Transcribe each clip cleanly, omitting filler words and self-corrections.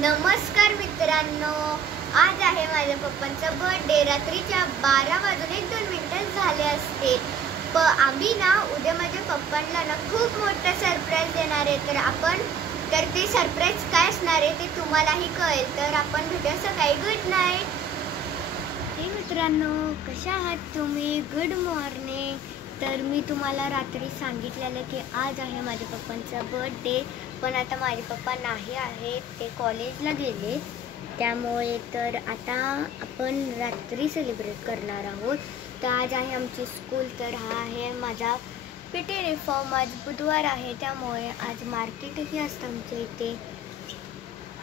नमस्कार मित्रांनो, आज आहे माझ्या पप्पांचा बर्थडे। रात्रीच्या 12 वाजून 1-2 मिनिटं झाले असते। आम्ही ना उद्या माझ्या पप्पांना ना खूप मोठा सरप्राईज देणार आहे। तर ते सरप्राईज काय असणार आहे ते तुम्हालाही कळेल। तर आपण भेटूया सकाळी। Good night. हे मित्रांनो, कशा आहात तुम्ही? Good morning. तर मी तुम्हाला रात्री सांगितलेलं की आज आहे माझ्या पप्पांचा बर्थडे, पण आता माझे पप्पा नाही आहेत, ते कॉलेजला गेले। त्यामुळे तर आता आपण रात्री सेलिब्रेट करणार आहोत। तर आज आहे आमची स्कूल। तर हा आहे माझा PT युनिफॉर्म। आज बुधवार आहे, त्यामुळे आज मार्केटही असतं आमच्या इथे।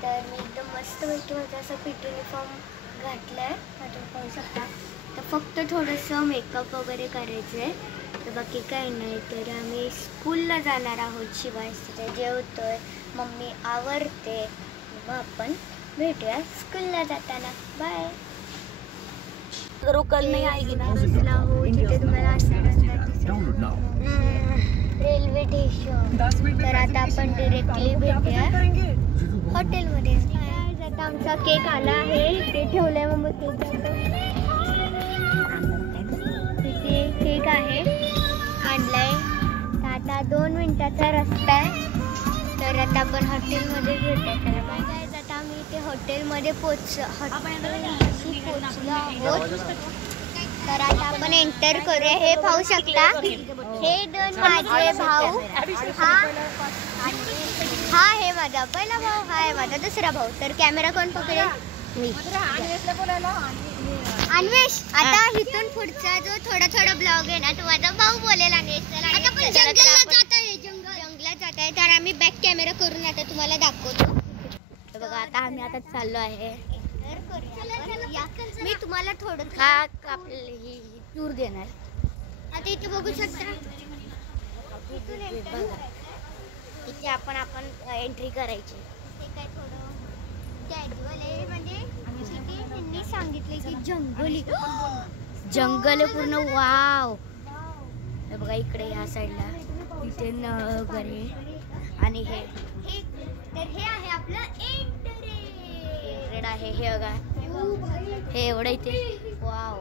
तर मी एकदम मस्तपैकी माझा असं PT युनिफॉर्म घातलं आहे, आता पाहू शकता। तर फक्त थोडंसं मेकअप वगैरे करायचं आहे, तर बाकी काही नाही। तर आम्ही स्कूलला जाणार आहोत। शिवाय जेवतोय, मम्मी आवरते, मग आपण भेटूया स्कूलला जाताना। बाय। अगर वो कल नहीं आएगी ना हो तिथे तुम्हाला रेल्वे स्टेशन। तर आता आपण डिरेक्टली भेटूया हॉटेलमध्ये। आता आमचा केक आला आहे, ते ठेवलंय मग तिथे केक आहे, आणलाय। आता 2 मिनिटाचा रस्ता आहे। तर आता आपण हॉटेलमध्ये भेटूया। आता आम्ही इथे हॉटेलमध्ये पोचलो आहोत। तर आता आपण एंटर करूया। हे पाहू शकता, हे 2 माझे भाऊ। हा आहे माझा पहिला भाऊ, हा आहे माझा दुसरा भाऊ। तर कॅमेरा कोण पकडेल? मी। अन्वेष, आता इथून पुढचा जो थोडा ब्लॉग आहे ना, तो माझा भाऊ बोलेल। अन्वेष आता आपण जंगलात जात आहे। तर आम्ही बॅक कॅमेरा करून आता तुम्हाला दाखवतो। बघा, आता आम्ही चाललो आहे। मी तुम्हाला थोडं आपली टूर देणार। आता इथे बघू शकता, इथे आपण एंट्री करायची। ते काय थोडं कॅज्युअल आहे, म्हणजे त्यांनी सांगितले की जंगल आहे पूर्ण। वाव, हे बघा इकडे ह्या साईडला इथे नळ वगैरे, आणि हे तर हे आहे आपलं एंट्री आहे। हे बघा, हे एवढं इथे। वाव,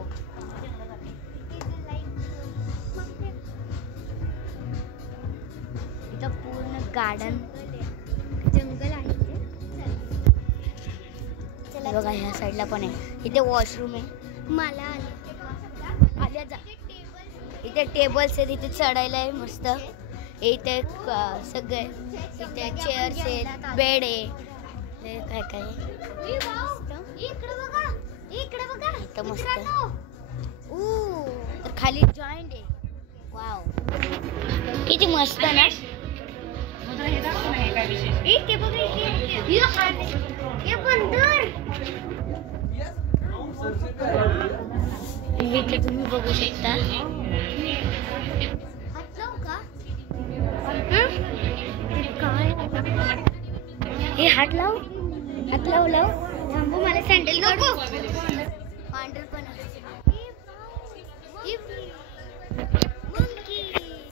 इथं पूर्ण गार्डन जंगल आहे। बघा ह्या साईडला पण आहे, इथे वॉशरूम आहे। मला आल्या जा, इथे टेबल्स आहेत, इथे चढायला आहे मस्त। इथे सगळे इथे चेअर्स आहेत, बेड आहे, काय काय इथं मस्त। तर खाली जॉईंट आहे। वाव, किती मस्त ना। इथे तुम्ही बघू शकता। हे हात लाव थांबू, मला सँडल नको। पांढर पण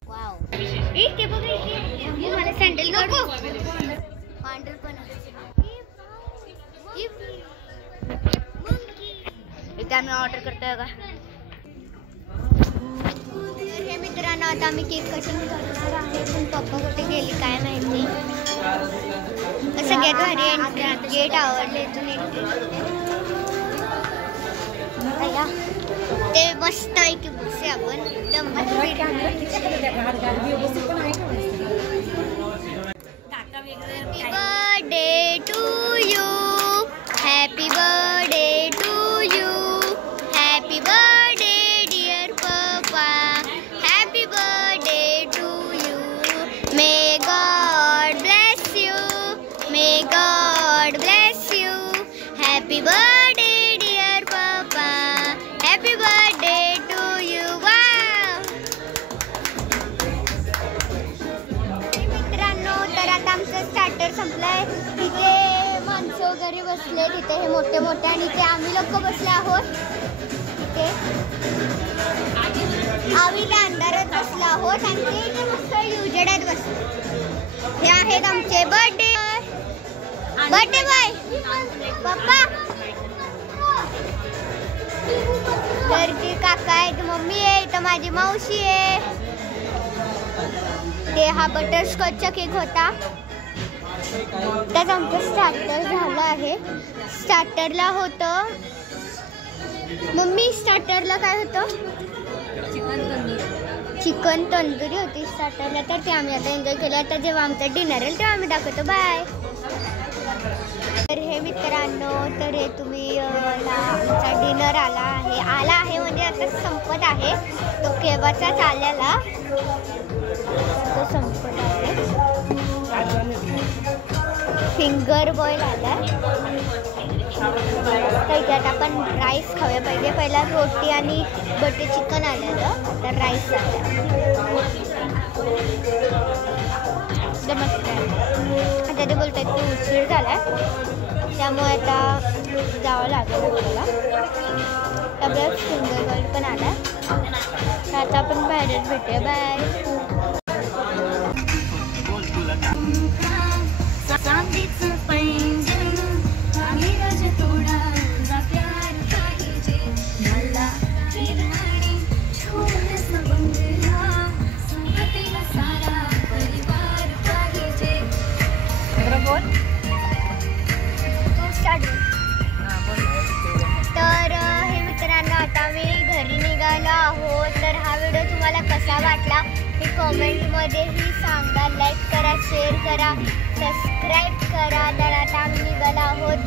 वाव, इथे बघ, थांबू, मला सँडल नको। पांढर पण इथे आम्ही ऑर्डर करतोय का। हे मित्रांनो, आता आम्ही केक कटिंग करणार आहे, पण पप्पा कुठे गेली काय माहिती। सगळ्यात भारी गेट आवडले ते मस्त आहे की बघसे आपण एकदम। Birthday to you, happy birthday to you, happy birthday dear पप्पा, happy birthday to you. May god bless you, may god bless you, happy birthday dear पप्पा, happy birthday to you. Wow मित्रांनो, तर आता आमचं स्टार्टर संपलंय। तिथे माणसं वगैरे बसले, तिथे हे मोठे मोठे, आणि ते आम्ही लोक बसले आहोत। तिथे आम्ही अंधारात बसलो आहोत, आणि ते इथे मस्त उजेडात बसलो। हे आहेत आमचे बर्थडे। बर्थडे बॉय पप्पा. तर ती काका आहेत, मम्मी आहे, तर माझी मावशी आहे. ते हा बटरस्कॉचचा केक होता. त्यात आमचं स्टार्टर झालं आहे. स्टार्टरला होतं मम्मी, स्टार्टरला काय होतं? चिकन तंदुरी होती स्टार्टरला. तर ते आम्ही आता एन्जॉय केलं. आता जेव्हा आमचं डिनर येईल तेव्हा आम्ही दाखवतो. बाय. तर हे मित्रांनो, तर हे तुम्ही आमचा डिनर आला आहे म्हणजे आता संपत आहे. तो केव्हाचाच आलेला, तो संपत आहे. फिंगर बॉईल आला. तर त्यात आपण राईस खाऊया. पहिला रोटी आणि बटर चिकन आलेलं, तर राईस आला. मस्त आहे. आता ते बोलतात की उशीर झाला, त्यामुळे आता जावं लागेल आपल्याला. त्यामुळे फिंगर बॉईल पण आला. तर आता आपण बाहेरच भेटूया. बाय. तर हे मित्रांनो, आता मी घरी निघालो आहोत. तर हा व्हिडिओ तुम्हाला कसा वाटला हे कमेंटमध्येही सांगा. लाईक करा, शेअर करा, सबस्क्राईब करा. तर आता आम्ही निघालो आहोत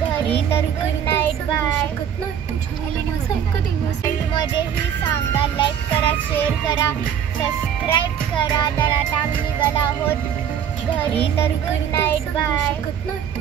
घरी. तर गुड नाईट, बाय. कमेंटमध्येही सांगा. लाईक करा, शेअर करा, सबस्क्राईब करा. तर आता आम्ही निघालो आहोत घरी. तर गुड नाईट, बाय.